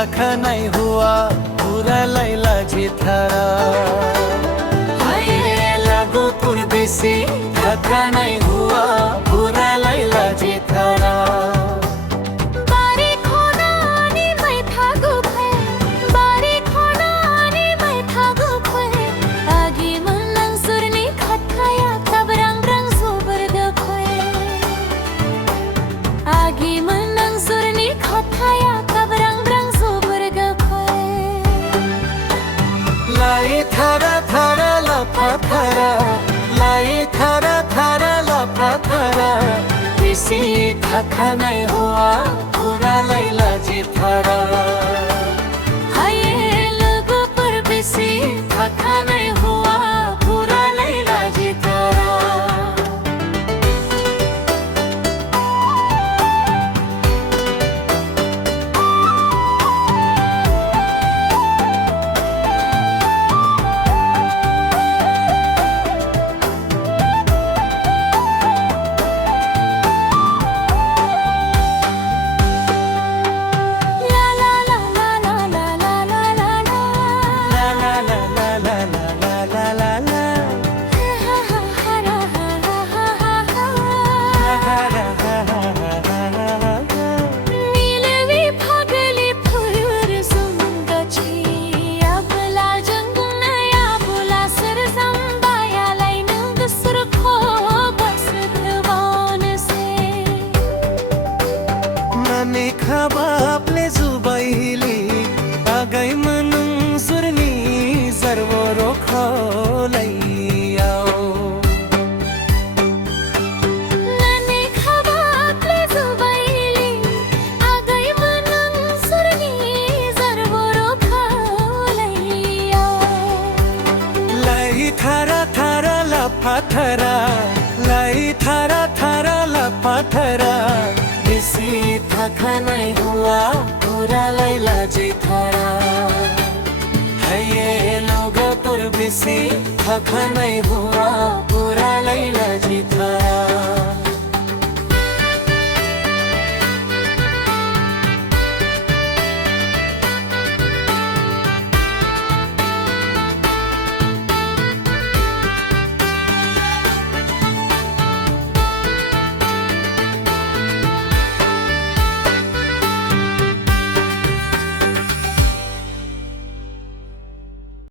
थका नहीं हुआ पूरा लैला जिथरा लगो पुरदेसी थका नहीं हुआ पूरा लैला जिथरा लाई थरा थरा लफा थरा लाई थरा थरा लफा थरा किसी थका नहीं हुआ पूरा लैला जिथरा हाय लोगों पर किसी थका नहीं हुआ पूरा लैला जिथरा बापले जुबाइली आगै मनung सुरनी सर्वो रोखो लैयाओ नने खबापले जुबाइली आगै मनung सुरनी सर्वो रोखो लैयाओ लाई थारा थारा लफा थरा लाई थारा थारा लफा थरा किसी थका नहीं हुआ पूरा लैला जिथरा है ये लोग पर किसी थका नहीं हुआ पूरा लैला जिथरा।